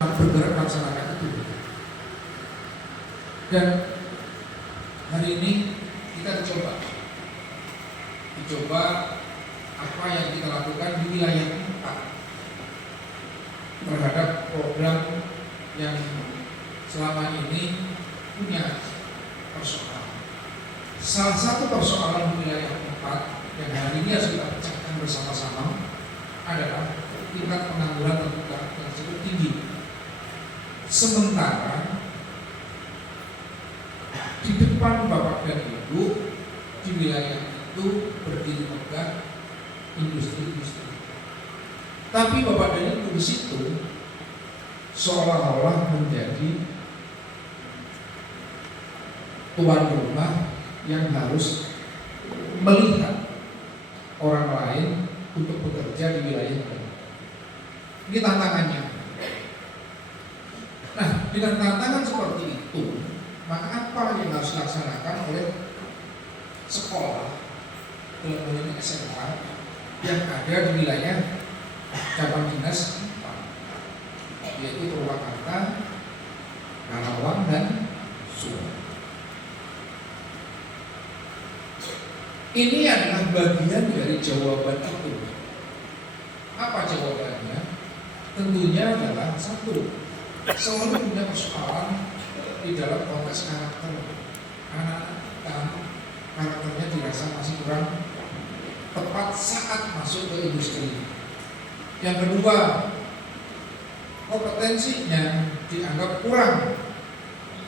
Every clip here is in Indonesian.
bergerak melaksanakan itu. Dan hari ini kita dicoba apa yang kita lakukan di wilayah 4 terhadap program yang selama ini punya persoalan. Salah satu persoalan di wilayah 4 yang hari ini harus kita pecahkan bersama-sama adalah tingkat pengangguran terbuka yang cukup tinggi. Sementara di depan Bapak dan Ibu di wilayah itu berdiri megah industri-industri. Tapi Bapak dan Ibu di situ seolah-olah menjadi tuan rumah yang harus melihat orang lain untuk bekerja di wilayah itu. Ini tantangannya. Nah, dengan tantangan seperti itu, maka apa yang harus dilaksanakan oleh sekolah dalam hal ini SMK yang ada di wilayah cabang dinas 4, yaitu Purwakarta, Karawang, dan Subang. Ini adalah bagian dari jawaban itu. Apa jawabannya? Tentunya adalah satu, selalu punya persoalan di dalam konteks karakter. Anak-anak karakternya dirasa masih kurang tepat saat masuk ke industri. Yang kedua, kompetensinya dianggap kurang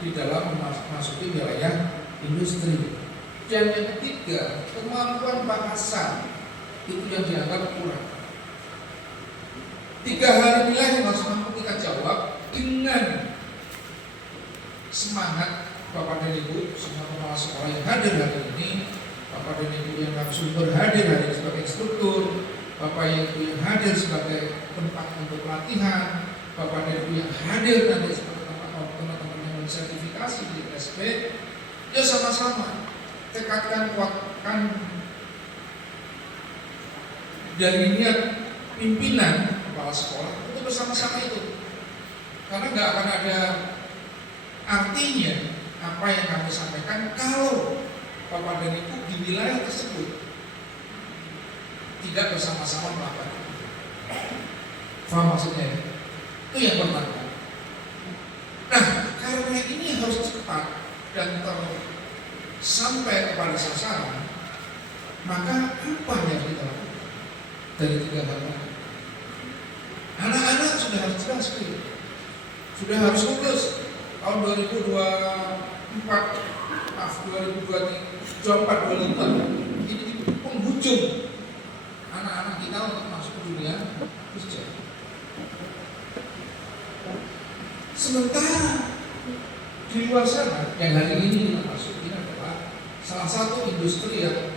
di dalam memasuki wilayah industri. Dan yang ketiga, kemampuan bahasa itu yang dianggap kurang. 3 hal inilah yang harus mampu kita jawab dengan semangat Bapak dan Ibu, semua kepala sekolah yang hadir hari ini, Bapak dan Ibu yang narasumber hadir hari ini sebagai instruktur, Bapak dan Ibu yang hadir sebagai tempat untuk pelatihan, Bapak dan Ibu yang hadir nanti sebagai tempat teman-teman yang mensertifikasi di SP, ya sama-sama tekadkan, kuatkan dari niat pimpinan kepala sekolah untuk bersama-sama itu, karena nggak akan ada artinya apa yang kami sampaikan kalau Bapak dan Ibu di wilayah tersebut tidak bersama-sama melakukan itu. Faham maksudnya? Itu yang pertama. Nah, karena ini harus cepat dan sampai kepada sasaran, maka apa yang kita lakukan dari 3 hal tadi? Anak-anak sudah harus jelas, sudah harus lulus tahun 2024, 2025 ini di penghujung anak-anak kita untuk masuk ke dunia kerja. Sementara di luar sana yang hari ini kita masuki adalah salah satu industri yang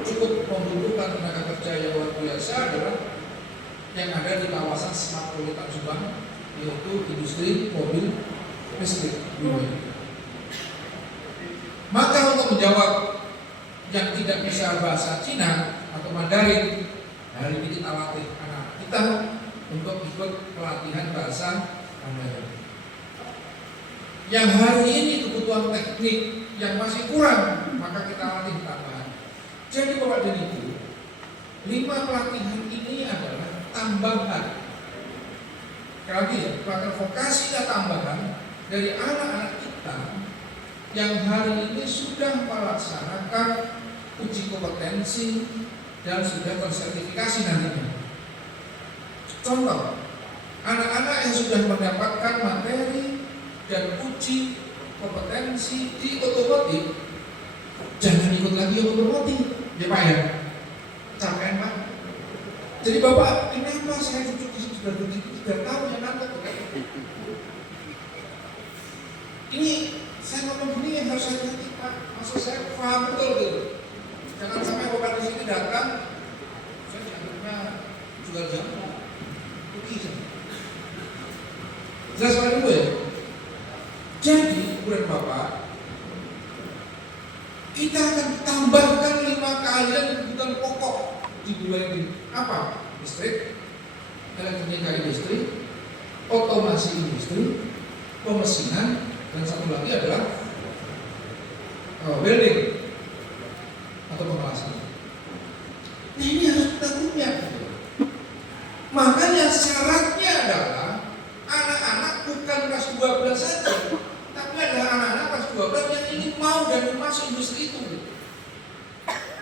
cukup membutuhkan tenaga kerja yang luar biasa adalah yang ada di kawasan Semarang Subang, yaitu industri mobil listrik. Maka untuk menjawab yang tidak bisa bahasa Cina atau Mandarin, hari ini kita latih anak kita untuk ikut pelatihan bahasa Mandarin. Yang hari ini kebutuhan teknik yang masih kurang, maka kita latih tambahan. Jadi Bapak dan Ibu, 5 pelatihan ini adalah tambahan. Sekali lagi ya, pelatihan vokasi dan tambahan dari anak-anak kita yang hari ini sudah melaksanakan uji kompetensi dan sudah tersertifikasi nantinya. Contoh, anak-anak yang sudah mendapatkan materi dan uji kompetensi di otomotif, jangan ikut lagi otomotif, ya Pak ya. Capek Pak. Jadi Bapak, kenapa saya duduk di situ sudah begitu 3 tahun ya nanti? Ini saya ngomong gini yang harus saya ngerti Pak. Maksud saya paham betul gitu. Jangan sampai Bapak di sini datang, saya dianggapnya jual jamu, rugi. Jelas Pak dulu ya. Jadi, kemudian Bapak, kita akan tambahkan 5 keahlian kebutuhan pokok di wilayah ini. Apa? Listrik, elektronika industri, otomasi industri, pemesinan, dan satu lagi adalah welding atau pengelasan. Nah, ini harus kita punya. Makanya syaratnya adalah anak-anak bukan kelas 12 saja, tapi adalah anak-anak kelas 12 yang ingin mau dan masuk industri itu.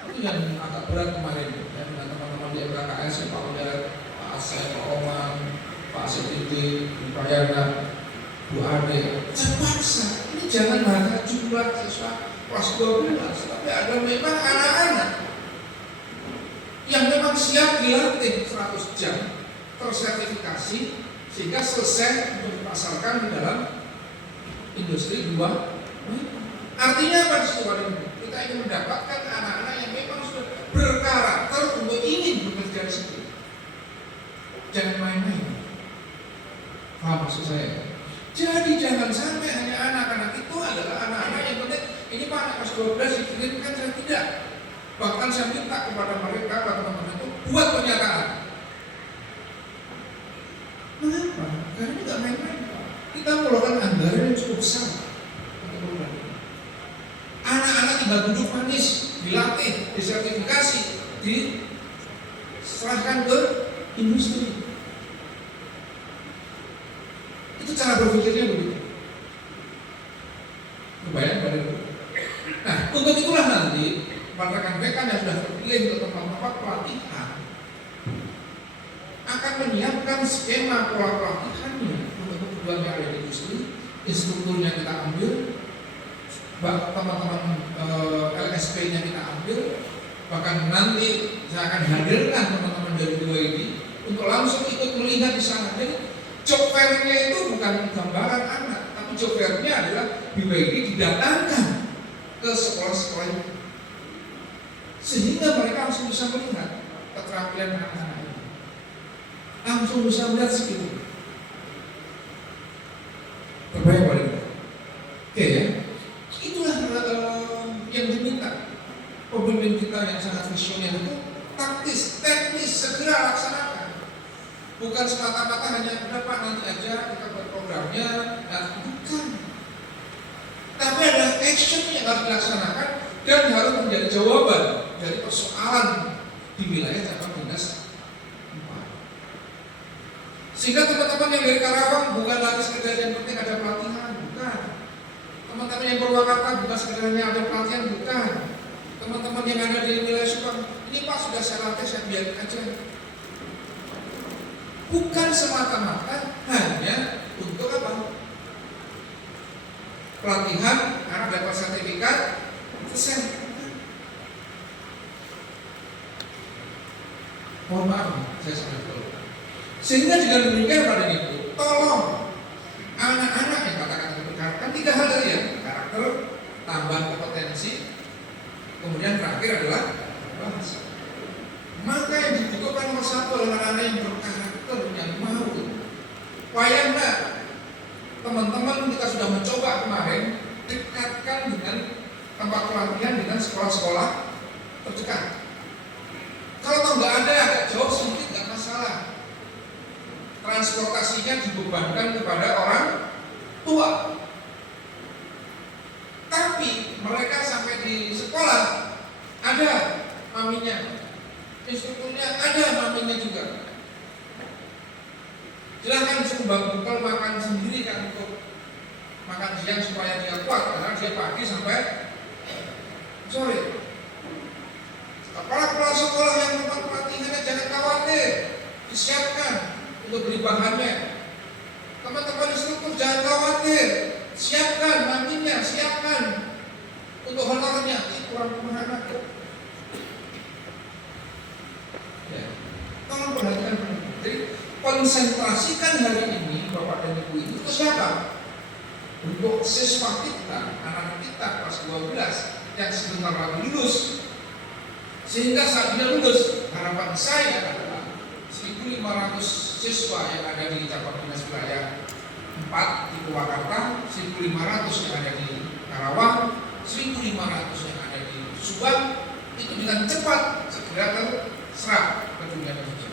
Itu yang agak berat kemarin ya, dengan teman-teman di MKKS, Pak Uda, Pak Asep, Pak Oman, Pak Setiti, Pak Yana, Bu Ade. Terpaksa, ini jangan hanya jumlah siswa kelas 12, tapi ada memang anak-anak yang memang siap dilatih 100 jam, tersertifikasi, sehingga selesai untuk dipasarkan di dalam industri 2. Artinya apa di situ? Kita ingin mendapatkan anak-anak yang memang sudah berkarakter untuk ingin bekerja di situ. Jangan main-main. Paham maksud saya? Jadi jangan sampai hanya anak-anak itu adalah anak-anak yang penting ini Pak anak kelas 12 dikirimkan, saya tidak. Bahkan saya minta kepada mereka, teman-teman itu buat pernyataan. Mengapa? Karena ini tidak main-main. Kita mengeluarkan anggaran yang cukup besar. Anak-anak tinggal duduk manis, dilatih, disertifikasi, diserahkan ke industri. Itu cara berpikirnya begitu. Kebayang pada itu. Nah, untuk itulah nanti rekan-rekan yang sudah terpilih untuk tempat-tempat pelatihan akan menyiapkan skema pola pelatihannya untuk kebutuhan yang ada di industri, instrukturnya kita ambil, teman-teman LSP-nya kita ambil, bahkan nanti saya akan hadirkan teman-teman dari BWD untuk langsung ikut melihat di sana. Jadi job fair-nya itu bukan gambaran anak, tapi job fair-nya adalah BWD didatangkan ke sekolah-sekolah itu, sehingga mereka langsung bisa melihat keterampilan anak-anak ini, langsung bisa melihat segitu. Terbaik pada itu. Oke ya. Itulah yang diminta pemimpin kita yang sangat visioner itu, taktis, teknis, segera laksanakan. Bukan semata-mata hanya udah Pak nanti aja kita buat programnya, bukan. Tapi ada action yang harus dilaksanakan dan harus menjadi jawaban dari persoalan di wilayah cabang dinas 4. Sehingga teman-teman yang dari Karawang bukan lagi sekedar yang penting ada pelatihan, bukan. Teman-teman yang Purwakarta bukan sekedarnya ada pelatihan, bukan. Teman-teman yang ada di wilayah Subang, ini Pak sudah saya latih, saya biarin aja. Bukan semata-mata hanya untuk apa? Pelatihan, anak dapat sertifikat, selesai. Mohon maaf, saya sangat perlu. Sehingga dengan demikian pada itu, tolong anak-anak yang katakan kan 3 hal tadi ya, karakter, tambahan kompetensi, kemudian terakhir adalah bahasa. Maka yang dibutuhkan nomor 1 adalah anak-anak yang berkarakter, yang mau. Wayang enggak? Teman-teman kita sudah mencoba kemarin dekatkan dengan tempat pelatihan dengan sekolah-sekolah terdekat. Kalau toh nggak ada, agak jauh sedikit nggak masalah. Transportasinya dibebankan kepada orang tua. Tapi mereka sampai di sekolah ada maminya, instrukturnya ada maminya juga. Silahkan sumbang bekal makan sendiri kan untuk makan siang supaya dia kuat, karena dia pagi sampai sore. Kepala sekolah yang tempat pelatihannya jangan khawatir, disiapkan untuk beli bahannya. Teman-teman instruktur jangan khawatir, siapkan maminya, siapkan untuk honornya. Kurang kemana? Ya, tolong perhatikan. Jadi konsentrasikan hari ini Bapak dan Ibu itu ke siapa? Untuk siswa kita, anak kita kelas 12 yang sebentar lagi lulus. Sehingga saat dia lulus, harapan saya adalah 1.500 siswa yang ada di cabang dinas wilayah 4 di Purwakarta, 1.500 yang ada di Karawang, 1.500 yang ada di Subang, itu dengan cepat segera terserap ke dunia kerja.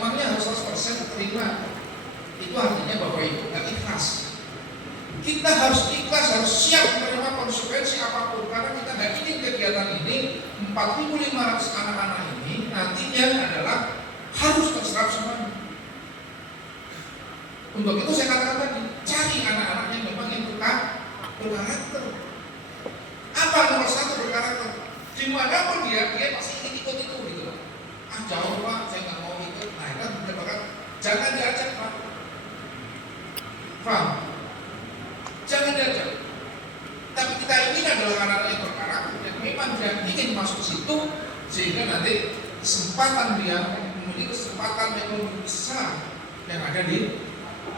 memangnya harus 100% terima. Itu artinya Bapak Ibu nggak ikhlas. Kita harus ikhlas, harus siap menerima konsekuensi apapun, karena kita nggak ingin kegiatan ini 4.500 anak-anak ini nantinya adalah harus terserap semuanya. Untuk itu saya katakan tadi, cari anak-anak yang memang yang berkarakter. Apa nomor 1 berkarakter? Dimanapun dia pasti ingin ikut itu gitu. Jauh Pak, saya nggak mau ikut. Nah itu merupakan jangan diajak Pak. Paham? Jangan diajak. Tapi kita ingin adalah anak-anak yang berkarakter yang memang dia ingin masuk ke situ, sehingga nanti kesempatan dia memiliki kesempatan yang lebih besar yang ada di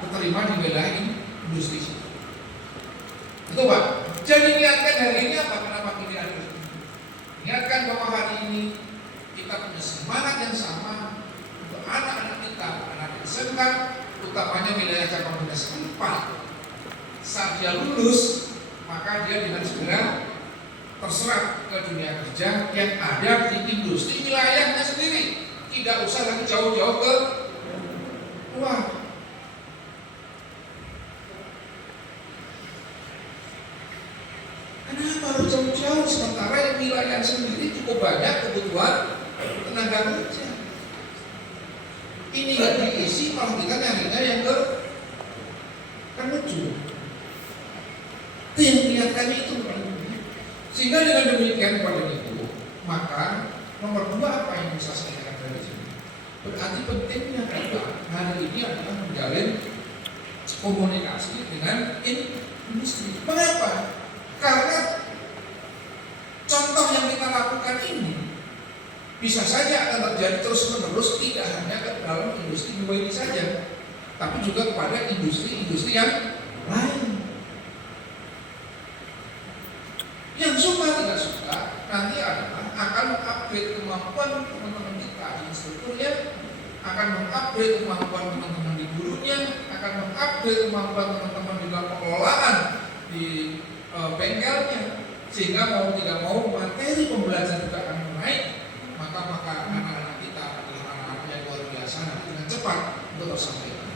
keterima di wilayah industri. Itu Pak. Jadi niatkan hari ini apa? Kenapa ini ada? Niatkan bahwa hari ini kita punya semangat yang sama untuk anak-anak kita, anak SMK, utamanya wilayah cabang dinas 4. Saat dia lulus, maka dia dengan segera terserap ke dunia kerja yang ada di industri wilayahnya sendiri. Tidak usah lagi jauh-jauh ke luar. Kenapa harus jauh-jauh sementara yang wilayah sendiri cukup banyak kebutuhan tenaga kerja? Ini yang diisi, malah kita nyarinya yang ke lucu. Itu yang kelihatannya itu. Sehingga dengan demikian pada itu, maka nomor 2 apa yang bisa saya katakan dari sini? Berarti pentingnya adalah hari ini adalah menjalin komunikasi dengan industri. Mengapa? Karena contoh yang kita lakukan ini bisa saja akan terjadi terus-menerus, tidak hanya ke dalam industri BUMN saja, tapi juga kepada industri-industri yang lain. Yang suka tidak suka nanti adalah akan mengupgrade kemampuan teman-teman kita di instrukturnya, akan mengupgrade kemampuan teman-teman di gurunya, akan mengupgrade kemampuan teman-teman di dalam pengelolaan di bengkelnya, sehingga mau tidak mau materi pembelajaran juga akan naik. Maka anak-anak kita adalah anak-anak yang luar biasa nanti dengan cepat untuk tersampaikan.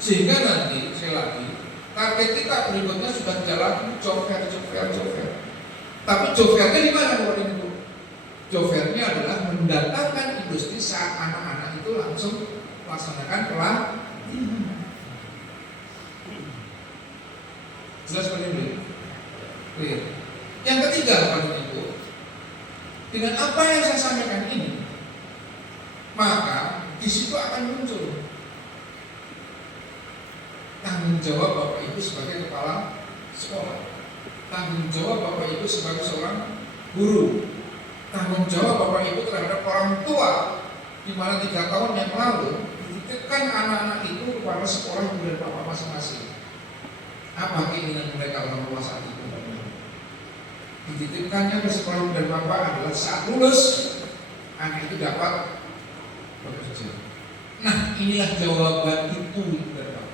Sehingga nanti sekali lagi target kita berikutnya sudah jalan job fair. Tapi job fairnya di mana Bapak Ibu? Job fairnya adalah mendatangkan industri saat anak-anak itu langsung melaksanakan pelatihan. Jelas seperti ini? Clear. Yang ketiga Bapak Ibu, dengan apa yang saya sampaikan ini, maka di situ akan muncul tanggung jawab Bapak Ibu sebagai kepala sekolah, tanggung jawab Bapak Ibu sebagai seorang guru, tanggung jawab Bapak Ibu terhadap orang tua, di mana 3 tahun yang lalu dititipkan anak-anak itu kepada sekolah ibu dan bapak masing-masing. Apa keinginan mereka orang tua saat itu? Dititipkannya ke sekolah ibu dan bapak adalah saat lulus anak itu dapat bekerja. Nah, inilah jawaban itu ibu dan bapak.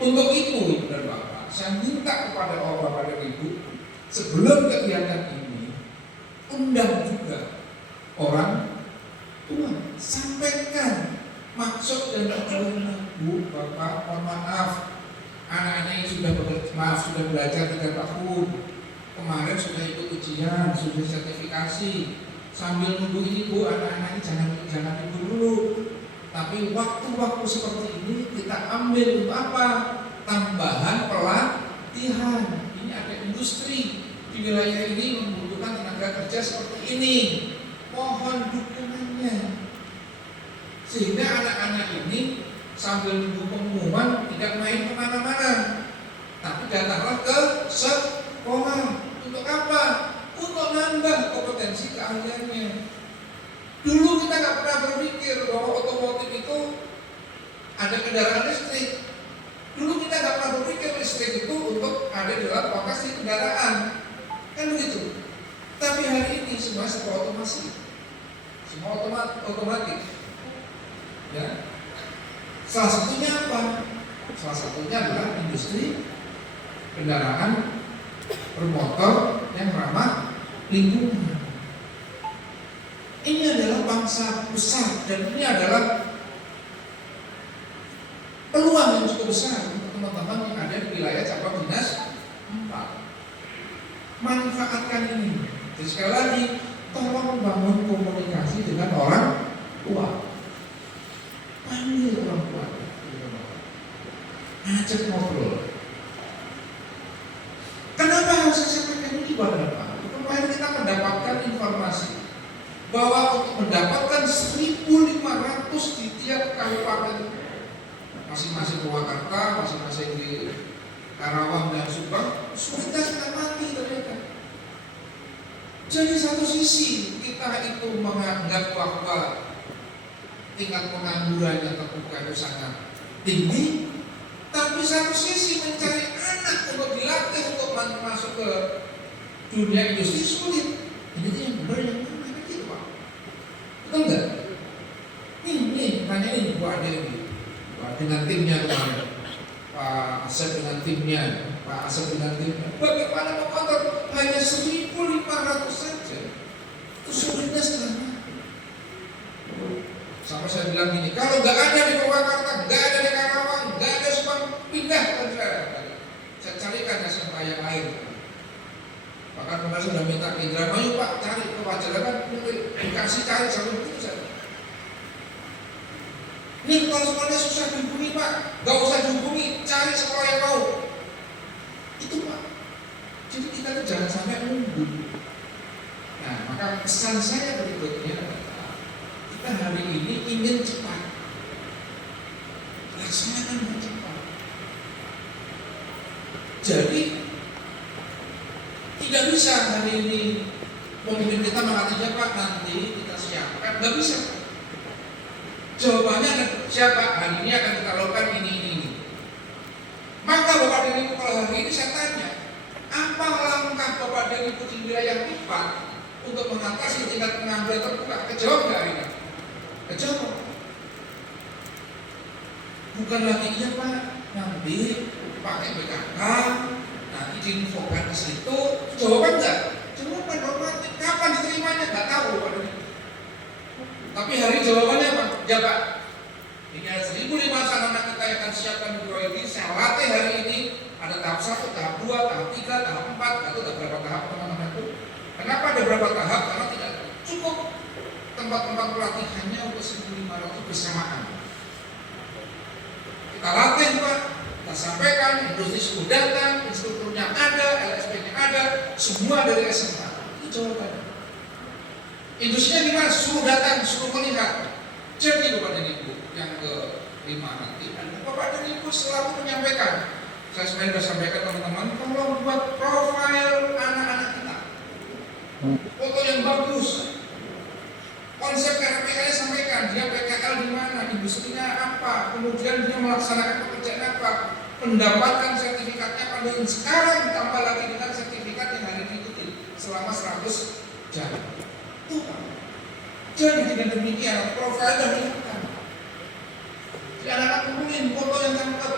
Untuk itu ibu dan bapak, saya minta kepada bapak dan ibu, sebelum kegiatan ini undang juga orang tua, sampaikan maksud dan tujuan. Bu, bapak, mohon maaf, anak-anak yang sudah sudah belajar 3 tahun, kemarin sudah ikut ujian, sudah sertifikasi. Sambil nunggu ini Bu, anak-anak ini jangan ikut dulu. Tapi waktu-waktu seperti ini kita ambil untuk apa? Tambahan pelatihan. Ini ada industri di wilayah ini membutuhkan tenaga kerja seperti ini. Mohon dukungannya. Sehingga anak-anak ini sambil nunggu pengumuman tidak main kemana-mana, tapi datanglah ke sekolah. Untuk apa? Untuk nambah kompetensi keahliannya. Dulu kita nggak pernah berpikir bahwa otomotif itu ada kendaraan listrik. Dulu kita nggak pernah berpikir listrik itu untuk ada dalam konteks di kendaraan, kan begitu. Tapi hari ini semua serba otomasi, semua otomatis. Ya. Salah satunya apa? Salah satunya adalah industri kendaraan bermotor yang ramah lingkungan. Ini adalah masa besar, dan ini adalah peluang yang cukup besar untuk teman-teman yang ada di wilayah cabang dinas 4. Manfaatkan ini. Jadi sekali lagi, tolong bangun komunikasi dengan orang tua. Panggil orang tua, ajak ngobrol. Kenapa harus saya sampaikan ini pada Bapak? Kemarin kita mendapatkan informasi bahwa untuk mendapatkan 1.500 di tiap kabupaten, masing-masing Purwakarta, masing-masing di Karawang dan Subang, sudah sangat mati ternyata. Jadi satu sisi kita itu menganggap bahwa tingkat pengangguran yang terbuka itu sangat tinggi, tapi satu sisi mencari anak untuk dilatih untuk masuk ke dunia industri sulit. Ini yang benar yang mana kan gitu Pak? Betul nggak? Nih, tanyain Bu Ade ini, Pak dengan timnya kemarin, Pak Asep dengan timnya, Pak Asep dengan timnya. Bagaimana mengontrol hanya 1.500 saja? Itu sulitnya sekarang. Sampai saya bilang gini, kalau nggak ada di Purwakarta, nggak ada di Karawang, nggak ada Subang, pindah ke saya carikan SMA yang lain. Bahkan kemarin sudah minta ke Indramayu, Pak cari ke Pajajaran, dikasih cari sampai begitu saja. Ini kalau sekolahnya susah dihubungi Pak, nggak usah dihubungi, cari sekolah yang mau. Itu Pak. Jadi kita tuh jangan sampai menunggu. Nah, maka pesan saya berikutnya adalah kita hari ini ingin cepat, laksanakan dengan cepat. Jadi tidak bisa hari ini pemimpin kita mengatakan Pak nanti kita siapkan, nggak bisa. Jawabannya ada siapa? Hari ini akan kita lakukan ini. Maka Bapak dan Ibu kalau hari ini saya tanya, apa langkah Bapak dan Ibu di wilayah tepat untuk mengatasi tingkat pengangguran terbuka? Kejawab nggak hari ini? Kejawab. Bukan lagi iya Pak, nanti pakai BKK, nanti diinfokan ke situ. Jawaban enggak? Jawaban normatif. Kapan diterimanya? Enggak tahu Pak. Tapi hari jawabannya Pak, ya Pak. Ini ada 1.500 anak kita yang akan siapkan di proyek ini. Saya latih hari ini. Ada tahap 1, tahap 2, tahap 3, tahap 4. Atau ada berapa tahap teman-teman itu? Kenapa ada berapa tahap? Karena tidak cukup tempat-tempat pelatihannya untuk 1.500 bersamaan. Kita latih Pak, kita sampaikan, industri sudah datang, instrukturnya ada, LSP-nya ada, semua dari SMA. Itu jawabannya. Industrinya di mana? Suruh datang, suruh melihat. Jadi Bapak dan Ibu yang ke-5 nanti, Bapak dan Ibu selalu menyampaikan. Saya sebenarnya sudah sampaikan teman-teman, tolong buat profil anak-anak kita, foto yang bagus. Konsep RPL sampaikan, dia PKL di mana, industrinya apa, kemudian dia melaksanakan pekerjaan apa, mendapatkan sertifikatnya pada sekarang ditambah lagi dengan sertifikat yang hari diikuti selama 100 jam. Jadi dengan demikian profil dan kelihatan. Jadi anak-anak kumpulin foto yang cakep,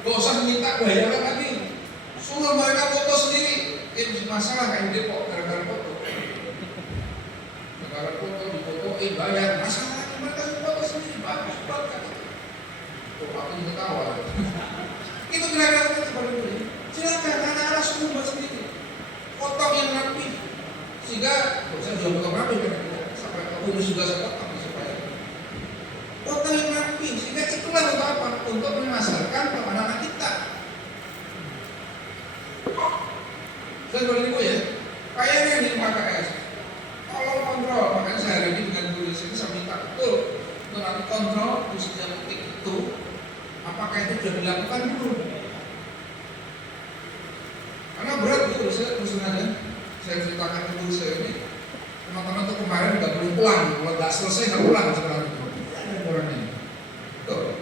gak usah minta bayaran lagi, suruh mereka foto sendiri. Ini masalah kayak Depok gara-gara foto. Gara-gara foto difotoin bayar, masalah mereka foto sendiri bagus banget. Kok aku juga tahu. Itu gara-gara itu baru ini. Silakan anak-anak suruh buat sendiri. Foto yang rapi. Sehingga saya juga potong rapi kan, sampai aku juga saya potong supaya foto yang rapi. Sehingga itulah untuk apa? Untuk memasarkan ke anak-anak kita. Saya boleh ibu ya, kayaknya di PKS tolong kontrol. Makanya saya hari ini dengan tulis ini saya minta betul untuk nanti kontrol di setiap titik itu apakah itu sudah dilakukan dulu. Karena berat gitu, saya terus aja. Saya ceritakan dulu saya ini, teman-teman tuh kemarin nggak boleh pulang, kalau nggak selesai nggak pulang sekarang itu. Ada orangnya. Tuh,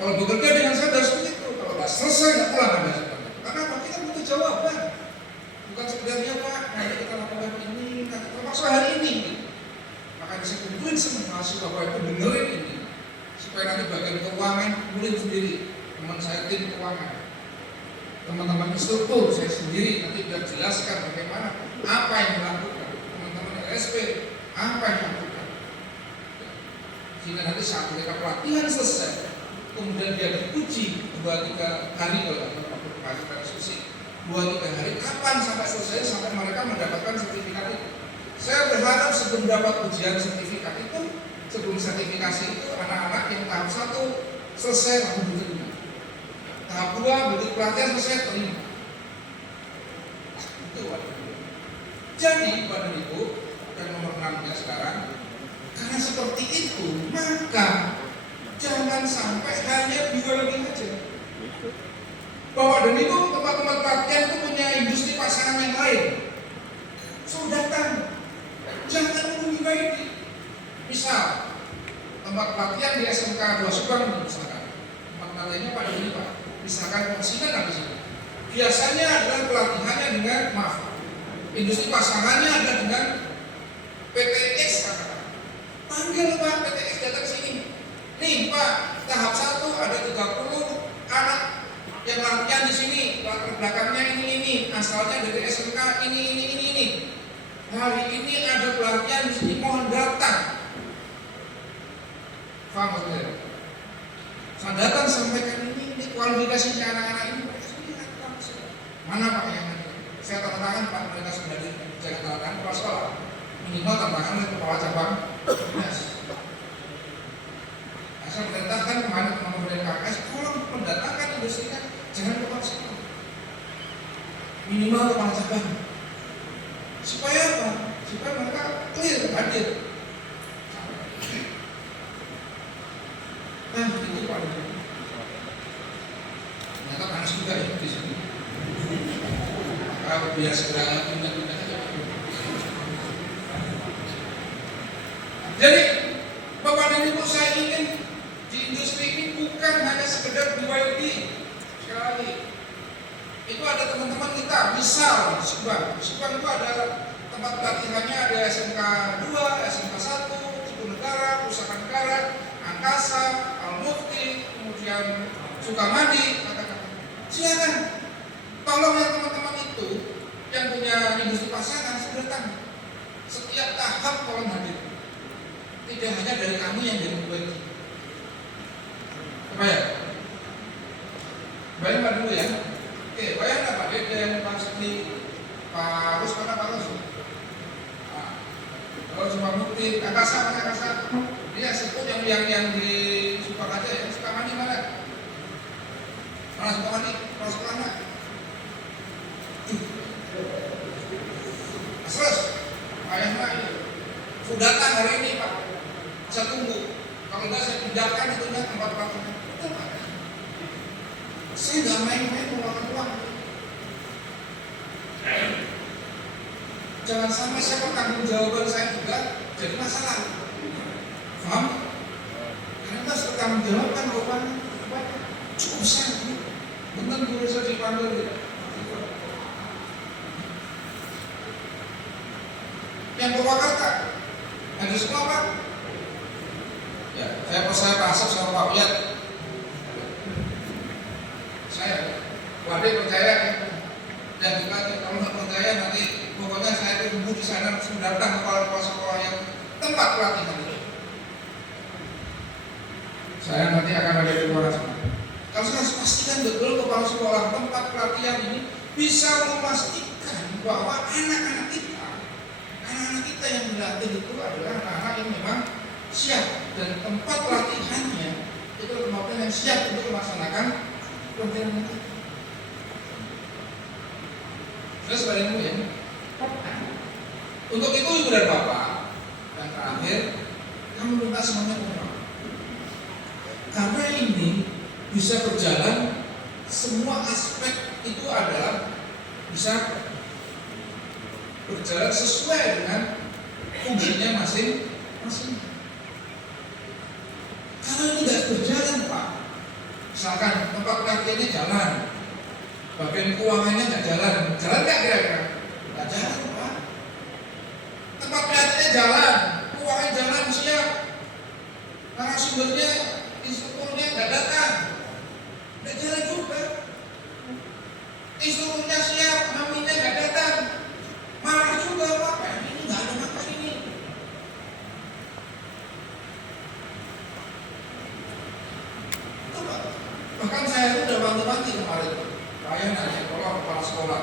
kalau bekerja dengan saya harus begitu, kalau nggak selesai nggak pulang ada seperti itu. Karena apa? Kita butuh jawaban, bukan sekedarnya Pak. Nanti kita lakukan ini, nanti termasuk hari ini. Maka saya kumpulin semua mahasiswa Bapak itu benerin ini, supaya nanti bagian keuangan kumpulin sendiri, teman saya tim keuangan. Teman-teman instruktur saya sendiri nanti biar jelaskan bagaimana apa yang dilakukan, teman-teman LSP apa yang dilakukan. Sehingga nanti saat mereka pelatihan selesai, kemudian dia diuji 2-3 hari kalau kita diskusi 2-3 hari, kapan sampai selesai sampai mereka mendapatkan sertifikat itu. Saya berharap sebelum dapat ujian sertifikat itu, sebelum sertifikasi itu, anak-anak yang tahap 1 selesai langsung diterima, tahap 2 begitu pelatihan selesai terima. Itu jadi Bapak Ibu yang nomor 6 sekarang, karena seperti itu maka jangan sampai hanya biologi saja. Bapak dan Ibu, tempat-tempat pelatihan itu punya industri pasangan yang lain. So datang, jangan menunggu ini. Misal tempat pelatihan di SMK 2 Subang misalkan, tempat pelatihannya Pak Doni Pak, misalkan konsinan di sini. Biasanya adalah pelatihannya dengan industri pasangannya ada dengan PTX katakan. Panggil Pak PTX datang sini. Nih Pak, tahap 1 ada 30 anak yang latihan di sini, latar belakangnya ini, asalnya dari SMK ini. Hari ini ada pelatihan di sini, mohon datang. Paham maksudnya? Saya datang sampaikan ini kualifikasinya anak-anak ini. Mana Pak yang nanti? Saya tanda tangan Pak, mereka sudah dijaga tanda tangan kepala sekolah. Minimal tanda tangan oleh kepala cabang. Yes. Saya perintahkan kemarin teman-teman dari KKS, tolong mendatangkan industrinya, jangan kepala sekolah. Minimal kepala cabang. Supaya apa? Supaya mereka clear, hadir. Nah, itu Pak. Ternyata panas juga ya di sini. Maka biar segera pindah-pindah aja. Jadi, Bapak dan Ibu, saya ingin di industri ini bukan hanya sekedar BYD. Sekali lagi, itu ada teman-teman kita, misal di Subang itu ada tempat pelatihannya, ada SMK 2, SMK 1, Suku Negara, Pusaka Negara, Angkasa, Al-Mufti, kemudian Sukamandi, silakan. Tolong ya teman-teman itu yang punya industri pasangan sudah datang. Setiap tahap tolong hadir. Tidak hanya dari kami yang jadi BYD. Kebayang? Bayang Pak dulu ya. Oke, bayang nggak Pak Deden, Pak Sedi, Pak Rus, mana Pak Rus? Kalau cuma Mufti, Angkasa. Dia sebut yang di Subang aja ya. Sukamandi mana? Mana Sukamandi? Kalau sekolah mana? Terus, ayah Pak, sudah datang hari ini Pak. Saya tunggu. Kalau enggak saya pindahkan itu tempat pelatihan. Saya nggak main-main mengeluarkan uang. Jangan sampai saya pertanggungjawaban saya juga jadi masalah. Paham? Karena kita harus bertanggungjawabkan rupanya. Cukup besar. Benar guru saya dipanggil gitu. Yang Purwakarta ada semua Pak. Ya, saya percaya Pak Asep sama Pak Wiyat. Saya Wadah percaya ya. Dan juga kalau nggak percaya nanti pokoknya saya tunggu di sana langsung datang kepala sekolah yang tempat pelatihan itu. Saya nanti akan ada di luar sana. Kalau saya harus pastikan betul kepala sekolah tempat pelatihan ini bisa memastikan bahwa anak-anak kita yang dilatih itu adalah anak-anak yang memang siap dan tempat pelatihannya itu tempat yang siap untuk melaksanakan pelatihan itu. Terus badanmu ya. Untuk itu Ibu dan Bapak, yang terakhir, kami minta semuanya kompak. Karena ini bisa berjalan, semua aspek itu adalah bisa berjalan sesuai dengan fungsinya masing-masing. Kalau ini tidak berjalan Pak, misalkan tempat pelatihannya jalan, bagian keuangannya nggak jalan nggak kira-kira? Nggak jalan Pak. Tempat pelatihannya jalan, keuangannya jalan siap, narasumbernya, instrukturnya nggak datang, nggak jalan juga. Instrukturnya siap, maminya nggak datang, marah juga Pak. Ini nggak ada makan ini. Bahkan saya itu udah wanti-wanti kemarin, saya nanya kepala sekolah,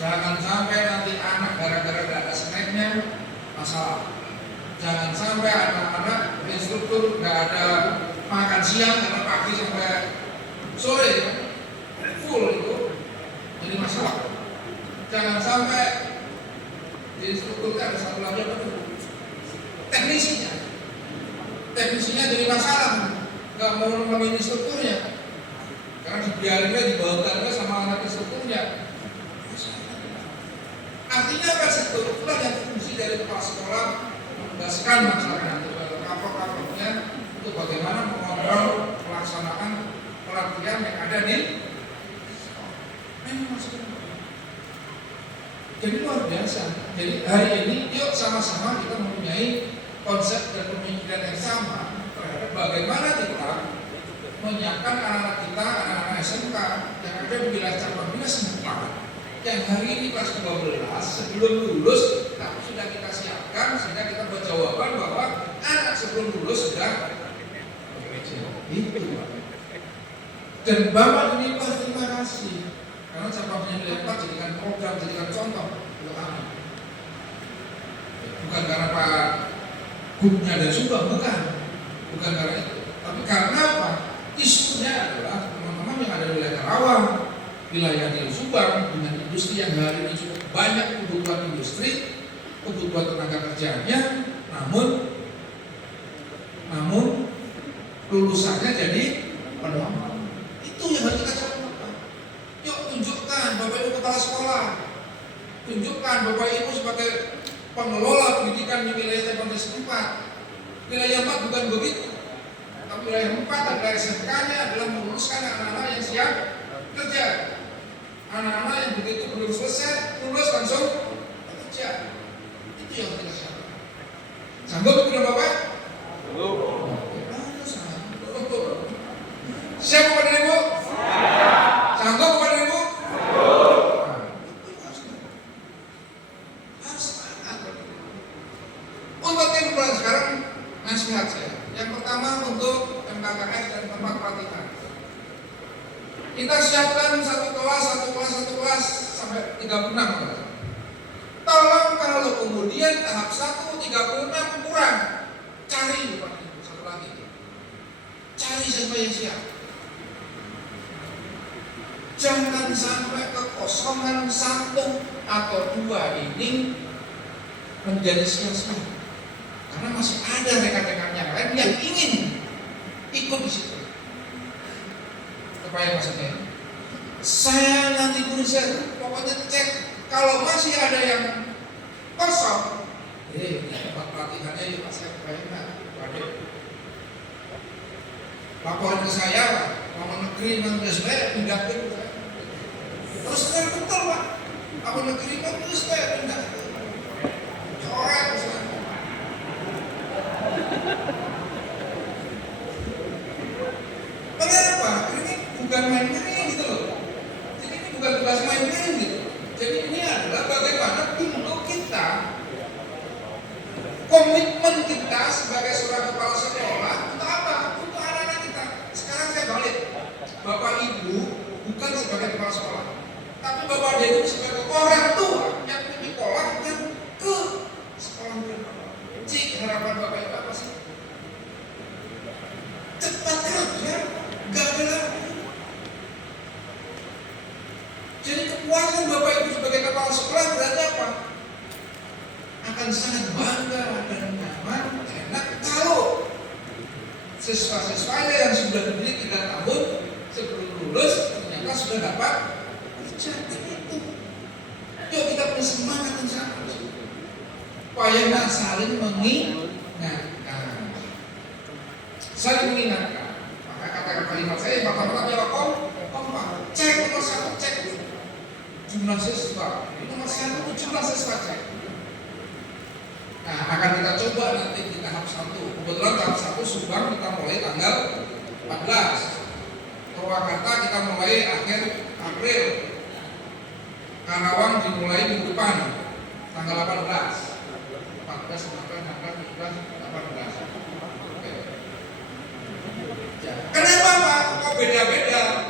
jangan sampai nanti anak gara-gara gak ada snacknya masalah. Jangan sampai anak-anak instruktur gak ada makan siang karena pagi sampai sore full itu jadi masalah. Jangan sampai di instrukturnya ada satu lagi apa tuh? Teknisinya jadi masalah, nggak mau nemenin instrukturnya karena dibiarinnya dibawakannya sama anak instrukturnya. Artinya apa sih? Itulah yang fungsi dari kepala sekolah menegaskan masalah itu kapok-kapoknya untuk bagaimana mengontrol pelaksanaan pelatihan yang ada di jadi luar biasa. Jadi hari ini yuk sama-sama kita mempunyai konsep dan pemikiran yang sama terhadap bagaimana kita menyiapkan anak-anak kita, anak-anak SMK yang ada di wilayah cabang dinas 4 yang hari ini kelas 12 sebelum lulus tapi sudah kita siapkan sehingga kita buat jawaban bahwa anak sebelum lulus sudah itu. Dan Bapak ini terima kasih karena cabangnya wilayah 4 jadikan program, jadikan contoh untuk kami. Bukan karena Pak Gubnya dan Subang, bukan karena itu, tapi karena apa? Isunya adalah teman-teman yang ada di wilayah Karawang, wilayah di Subang dengan industri yang hari ini cukup banyak kebutuhan industri, kebutuhan tenaga kerjanya, namun lulusannya jadi penumpang. Itu yang harus kita coba. Yuk tunjukkan Bapak Ibu kepala sekolah, tunjukkan Bapak Ibu sebagai pengelola pendidikan di wilayah cabang dinas 4. Wilayah 4 bukan begitu, tapi wilayah 4 adalah SMK-nya adalah meluluskan anak-anak yang siap kerja, anak-anak yang begitu belum selesai lulus langsung kerja. Itu yang kita siapkan. Sanggup tidak Bapak? Siap kepada Ibu? Sanggup kepada Ibu? Untuk tim bulan sekarang nasihat saya. Yang pertama untuk MKKS dan tempat pelatihan. Kita siapkan satu kelas sampai 36. Tolong kalau kemudian tahap 1 36 kurang, cari satu lagi. Cari siapa yang siap. Jangan sampai kekosongan 1 atau 2 ini menjadi sia-sia. Karena masih ada rekan-rekannya lain yang ingin ikut di situ. Apa yang maksudnya? Saya nanti riset, pokoknya cek kalau masih ada yang kosong, tempat pelatihannya yuk saya kebayangkan. Laporan ke saya, Pak Negeri saya pindah ke terus saya betul Pak, Pak Negeri terus saya pindah ke coret saya. Kenapa? Ini bukan main-main gitu loh. Jadi ini bukan tugas main-main gitu. Jadi ini adalah bagaimana untuk kita, komitmen kita sebagai seorang kepala sekolah untuk apa? Untuk anak-anak kita. Sekarang saya balik, Bapak Ibu bukan sebagai kepala sekolah, tapi Bapak Ibu sebagai orang tua yang menyekolahkan ke sekolah mereka. Cik, harapan Bapak Ibu apa sih? Cepat kerja, gak ada lagi. Jadi kepuasan Bapak Ibu sebagai kepala sekolah berarti apa? Akan sangat bangga dan nyaman, enak kalau siswa-siswanya yang sudah dididik 3 tahun sebelum lulus ternyata sudah dapat kerja. Itu. Yuk kita punya semangat yang sama. Supaya saling mengingatkan. Saling mengingatkan. Maka kata kalimat saya yang pertama adalah kompak. Cek nomor 1, cek jumlah siswa. Nomor 1 jumlah siswa cek. Nah, akan kita coba nanti di tahap 1. Kebetulan tahap 1 Subang kita mulai tanggal 14. Purwakarta kita mulai akhir April. Karawang dimulai minggu depan tanggal 18. 14 sampai tanggal 17 18. Oke. Kenapa Pak? Kok beda-beda?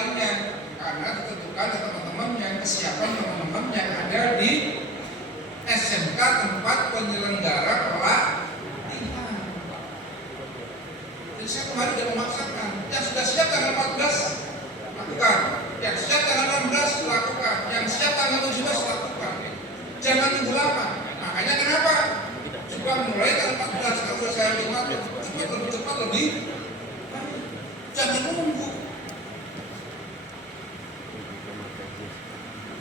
lainnya, karena ditentukan teman-teman yang kesiapan teman-teman yang ada di SMK tempat penyelenggara pelatihan. Jadi saya kemarin sudah memaksakan, yang sudah siap tanggal 14 lakukan, yang siap tanggal 16 lakukan, yang siap tanggal 17 lakukan. Jangan tunggu lama. Makanya kenapa? Coba mulai tanggal 14 kalau saya lihat lebih cepat lebih. Jangan nunggu.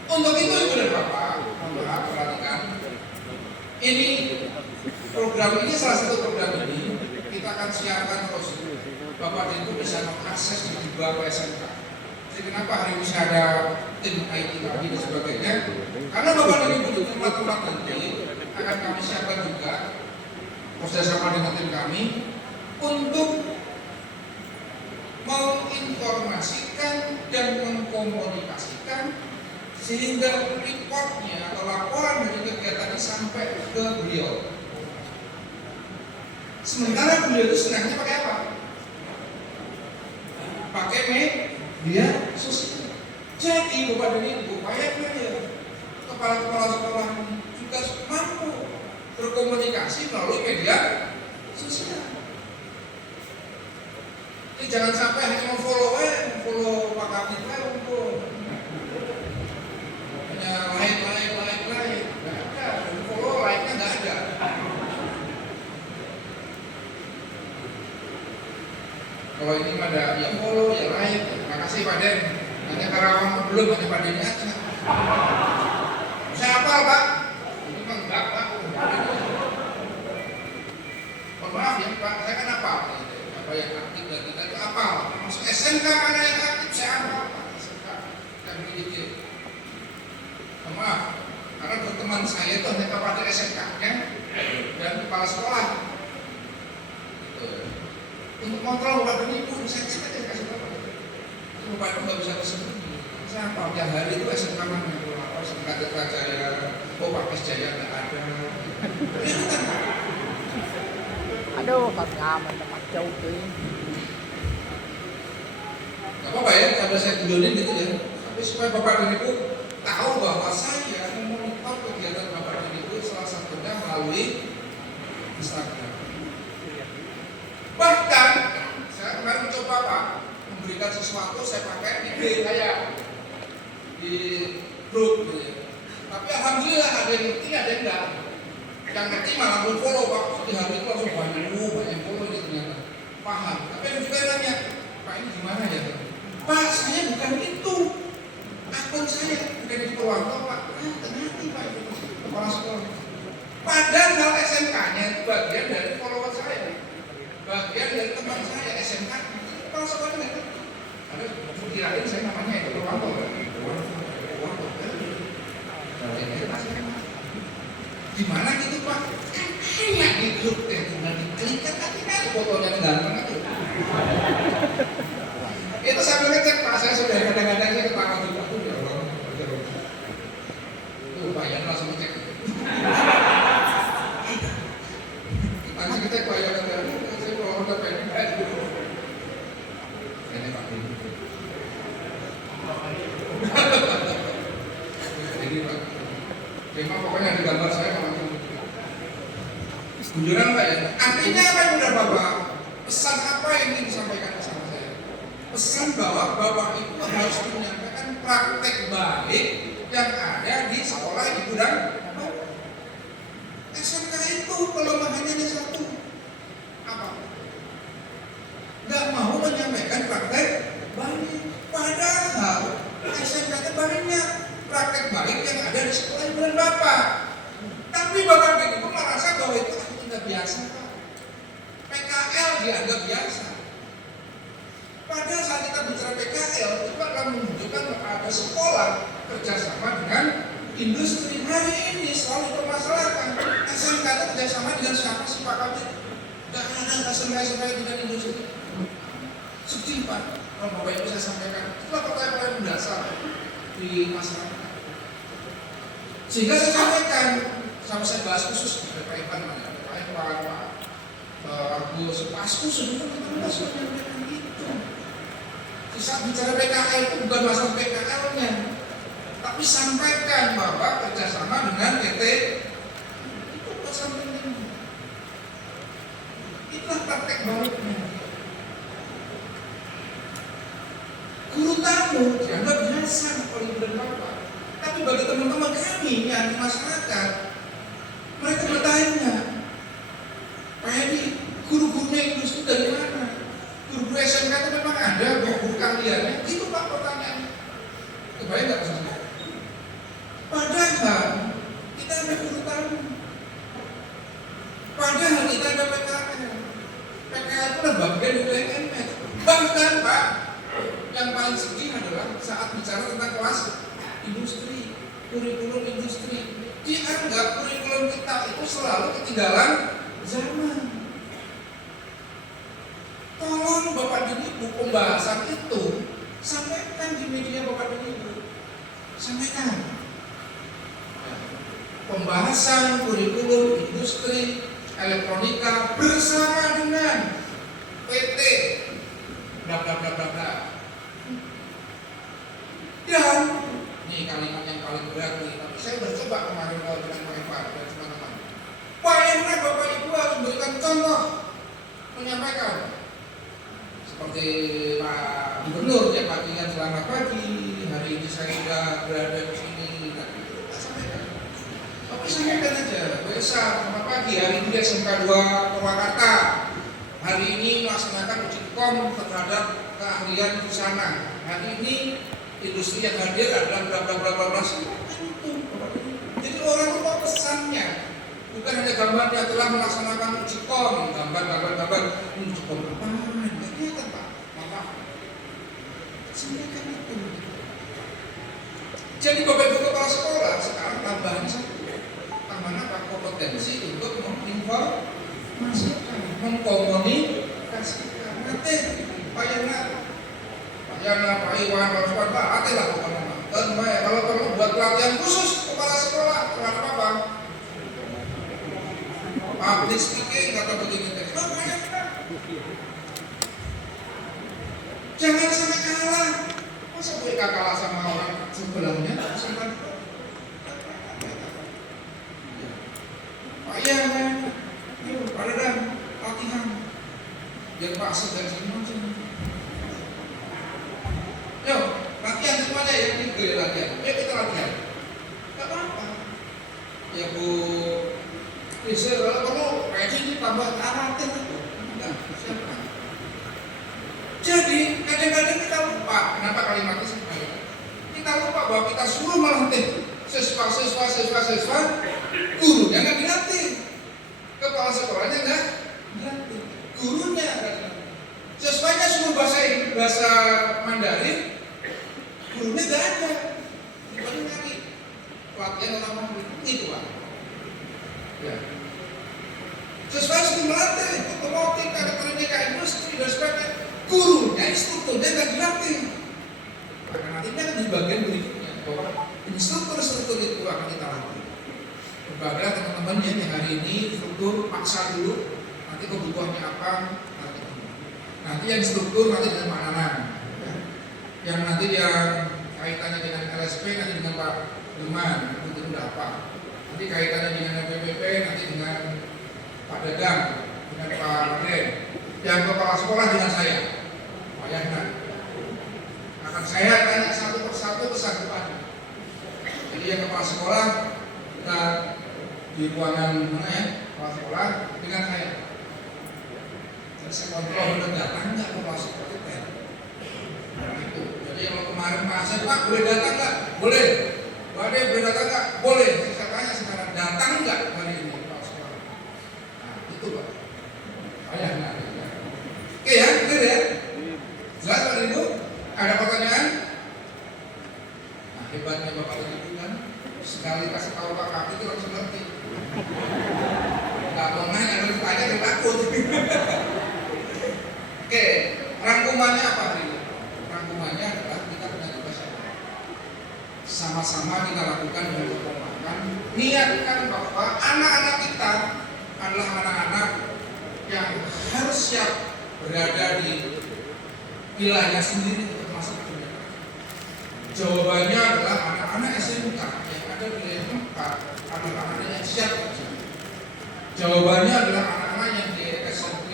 Untuk itu Ibu dan Bapak, perhatikan. Ini program ini salah satu program ini kita akan siapkan terus. Bapak dan Ibu bisa mengakses di beberapa SMK. Jadi kenapa hari ini ada tim IT lagi dan sebagainya? Karena Bapak dan Ibu di tempat-tempat nanti akan kami siapkan juga bersama dengan tim kami untuk menginformasikan dan mengkomunikasikan sehingga reportnya atau laporan dari kegiatan ini sampai ke beliau. Sementara beliau itu senangnya pakai apa? Pakai media sosial. Jadi Bapak dan Ibu, upaya-upaya kepala-kepala sekolah juga mampu berkomunikasi melalui media sosial. Jadi jangan sampai hanya follow Pak Kapitra untuk hanya like. Nggak ada, follow like-nya nggak ada. Kalau ini ada ya follow, ya like. Terima kasih Pak Den. Hanya Karawang belum hanya Pak Den aja. Saya hafal Pak. Itu mah enggak Pak. Mohon maaf ya Pak, saya kan hafal. Apa yang aktif dan kita itu hafal. Masuk SMK mana yang aktif saya hafal. SMK dan begitu. Mohon maaf, karena teman saya itu hanya kepada SMK-nya dan kepala sekolah. Untuk kontrol Bapak dan Ibu, saya cek aja kasih tahu. Itu Bapak Ibu nggak bisa bersembunyi. Saya apa tiap hari itu SMK mana? Oh SMK Jaya, oh Pak Jaya nggak ada. Aduh, pag-aman naman jauh tuh. Gak apa-apa ya, ada saya duluin gitu ya. Tapi supaya Bapak dan Ibu tahu bahwa saya memonitor kegiatan Bapak dan Ibu salah satunya melalui Instagram. Bahkan saya kemarin mencoba Pak memberikan sesuatu saya pakai IG saya di grup gitu ya. Tapi alhamdulillah ada yang ngerti, ada yang enggak. Yang ngerti malah follow Pak. Jadi hari itu langsung banyak follow ini ternyata paham. Tapi ada juga yang nanya, Pak ini gimana ya? Pak saya bukan itu. Akun saya bukan di Purwanto Pak. Ternyata Pak itu kepala sekolah. Padahal SMK-nya itu bagian dari follower saya. Bagian dari teman saya SMK kepala sekolah itu ada kirain saya namanya itu Purwanto gimana gitu Pak? Kan enak di grup tinggal diklik kan fotonya ganteng itu. Itu sambil ngecek Pak, saya sudah kadang-kadang saya ketawa juga tuh ya Allah. Tuh bayar langsung ngecek. Kita ngecek bayar saya kalau udah pengen ini Pak. Ini Pak. Cuma pokoknya di gambar saya kalau gujuran Pak ya. Artinya apa yang udah Bapak? Pesan apa yang ingin disampaikan sama saya? Pesan bahwa Bapak itu harus menyampaikan praktek baik yang ada di sekolah Ibu dan Bapak. SMK itu kelemahannya hanya satu. Apa? Nggak mau menyampaikan praktek baik. Padahal SMK itu banyak praktek baik yang ada di sekolah Ibu dan Bapak. Tapi Bapak dan Ibu merasa bahwa itu tidak biasa Pak. PKL dianggap biasa. Padahal saat kita bicara PKL itu akan menunjukkan ada sekolah kerjasama dengan industri. Hari ini selalu dipermasalahkan SMK itu kerjasama dengan siapa sih Pak Kabit? Gak ada SMK dengan industri. Sedih Pak. Kalau Bapak Ibu saya sampaikan, itulah pertanyaan mendasar di masyarakat. Sehingga saya sampaikan, sampai saya bahas khusus di Pak Ivan, Pak Agus, Pak khusus itu kita menyampaikan gitu. Saat bicara PKL itu bukan masalah PKL-nya, tapi sampaikan bahwa kerjasama dengan PT itu pasal penting. Itulah praktek baiknya. Guru tamu dianggap biasa oleh ibu dan bapak, tapi bagi teman-teman kami yang masyarakat, mereka bertanya, Pak Edi, guru-gurunya industri dari mana? Guru-guru SMK itu memang ada, guru kalian? Itu Pak pertanyaannya. Kebayang nggak maksudnya? Padahal kita ada guru tamu, padahal kita ada PKL. PKL itu adalah bagian dari UMS. Bahkan Pak, yang paling sedih adalah saat bicara tentang kelas industri, kurikulum industri, dianggap kurikulum kita itu selalu ketinggalan zaman. Tolong Bapak dan Ibu, pembahasan itu sampaikan di media Bapak dan Ibu. Sampaikan pembahasan kurikulum industri elektronika bersama dengan PT bla bla bla bla bla. Dan ini kalimat yang paling berat nih, tapi saya sudah coba kemarin kalau dengan Pak Eva dan teman-teman. Bagaimana Bapak Ibu harus memberikan contoh menyampaikan seperti Pak Gubernur yang paginya selamat pagi, hari ini saya sudah berada di sini, tapi kita sampaikan. Tapi sampaikan aja, biasa selamat pagi, hari ini SMK 2 Purwakarta, hari ini melaksanakan uji kom terhadap keahlian di sana. Hari ini industri yang hadir adalah berapa jadi orang itu mau pesannya, bukan hanya gambarnya telah melaksanakan uji kom, gambar uji kom apa? Nggak kelihatan Pak, maaf. Sampaikan itu. Jadi Bapak Ibu kepala sekolah sekarang tambahan satu, tambahan apa? Kompetensi untuk menginformasikan, mengkomunikasikan. Nanti Pak Yana, Pak Iwan, Pak Iwan, Pak Ate lah pokoknya. Dan kalau perlu buat pelatihan khusus kepala sekolah terhadap apa? Public speaking atau begini. Jangan sampai kalah. Masa mereka kalah sama orang sebelahnya? Pak Yana, yuk pada dan latihan. Biar Pak Segan semua. Yuk, latihan semuanya ya, ini gaya latihan. Yuk kita latihan. Gak apa-apa. Ya Bu, bisa kalau kamu kayak ini tambah latihan itu. Enggak, siapa? Jadi kadang-kadang kita lupa. Kenapa kalimatnya seperti itu? Kita lupa bahwa kita suruh melatih siswa, gurunya nggak dilatih, kepala sekolahnya nggak dilatih, gurunya nggak dilatih. Siswanya suruh bahasa Mandarin, gurunya nggak ada. Gimana nyari pelatihan orang Mandarin itu Pak? Ya. Siswanya suruh melatih otomotif, elektronika, industri dan sebagainya, gurunya instrukturnya nggak dilatih. Maka nantinya di bagian berikutnya bahwa instruktur itu akan kita latih. Berbagai teman-teman yang hari ini struktur paksa dulu, nanti kebutuhannya apa, nanti yang struktur nanti dengan Pak Nanang, ya. Yang nanti yang kaitannya dengan LSP nanti dengan Pak Luman, itu udah apa? Nanti kaitannya dengan PPP nanti dengan Pak Dadang, dengan Pak Ren, yang kepala sekolah dengan saya, Pak Yana. Akan saya tanya satu persatu kesanggupan. Jadi yang kepala sekolah kita di ruangan mana ya, kepala sekolah dengan saya. Dan saya kontrol benar datang nggak kepala sekolah kita. Itu. Jadi kalau kemarin Pak saya, Pak boleh datang nggak? Boleh. Pak Ade boleh datang nggak? Boleh. Saya tanya sekarang datang nggak hari ini kepala sekolah? Nah itu Pak. Ayah nggak. Oke ya, clear ya. Jelas Pak Ibu? Ada pertanyaan? Nah, hebatnya Bapak dan Ibu kan, sekali kasih tahu Pak Kapit itu langsung ngerti. Gak mau nanya, lalu tanya dia takut. Oke, rangkumannya apa hari ini? Rangkumannya adalah kita punya tugas sama-sama kita lakukan dengan kekompakan. Niatkan bahwa anak-anak kita adalah anak-anak yang harus siap berada di wilayah sendiri. masa kebijakan. Jawabannya adalah anak-anak SMK yang ada di wilayah 4 adalah anak yang siap kerja. Jawabannya adalah anak-anak yang di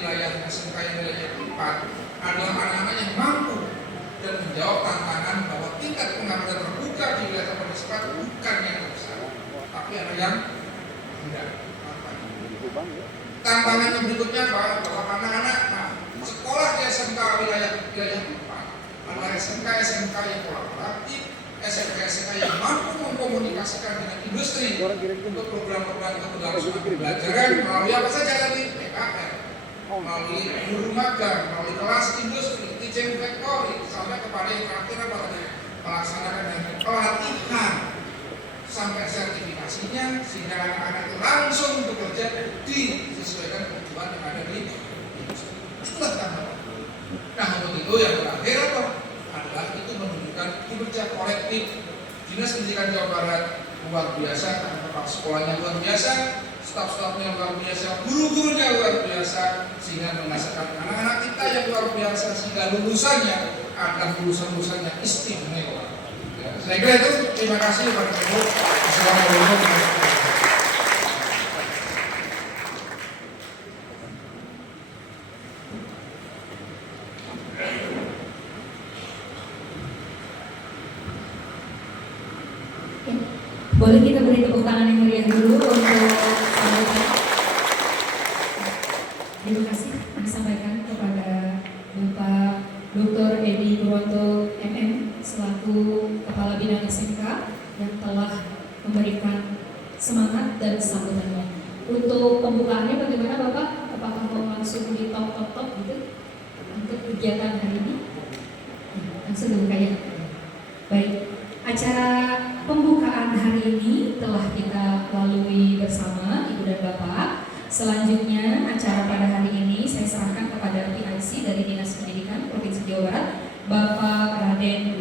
wilayah SMK yang wilayah 4 adalah anak-anak yang mampu dan menjawab tantangan bahwa tingkat pengamanan terbuka di wilayah tempat bukan yang besar, tapi ada yang rendah. Tantangan yang berikutnya bahwa anak-anak sekolah di SMK wilayah 4 adalah SMK yang kolaboratif, SMK yang mampu mengkomunikasikan dengan industri untuk program-program keberlangsungan pembelajaran melalui apa saja tadi, PKR, melalui guru magang, melalui kelas industri, teaching factory, sampai kepada yang terakhir apa tadi, melaksanakan pelatihan sampai sertifikasinya sehingga anak-anak itu langsung bekerja disesuaikan kebutuhan yang ada di industri. Itulah tantangan. Nah, untuk itu yang terakhir apa? Adalah itu menunjukkan kinerja kolektif Dinas Pendidikan Jawa Barat luar biasa, karena kepala sekolahnya luar biasa, staf-stafnya luar biasa, guru-gurunya luar biasa, sehingga menghasilkan anak-anak kita yang luar biasa, sehingga lulusannya adalah lulusan-lulusan yang istimewa. Ya, saya kira itu. Terima kasih kepada Ibu. Assalamualaikum warahmatullahi wabarakatuh. Boleh kita beri tepuk tangan yang meriah dulu untuk sambutan. Terima kasih disampaikan kepada Bapak Dr. Edi Purwanto MM selaku Kepala Bidang SMK yang telah memberikan semangat dan sambutannya. Untuk pembukaannya bagaimana Bapak? Apakah mau langsung di top gitu untuk kegiatan hari ini? Langsung dibuka ya. Baik. Acara pembukaan hari ini telah kita lalui bersama Ibu dan Bapak. Selanjutnya acara pada hari ini saya serahkan kepada PIC dari Dinas Pendidikan Provinsi Jawa Barat, Bapak Raden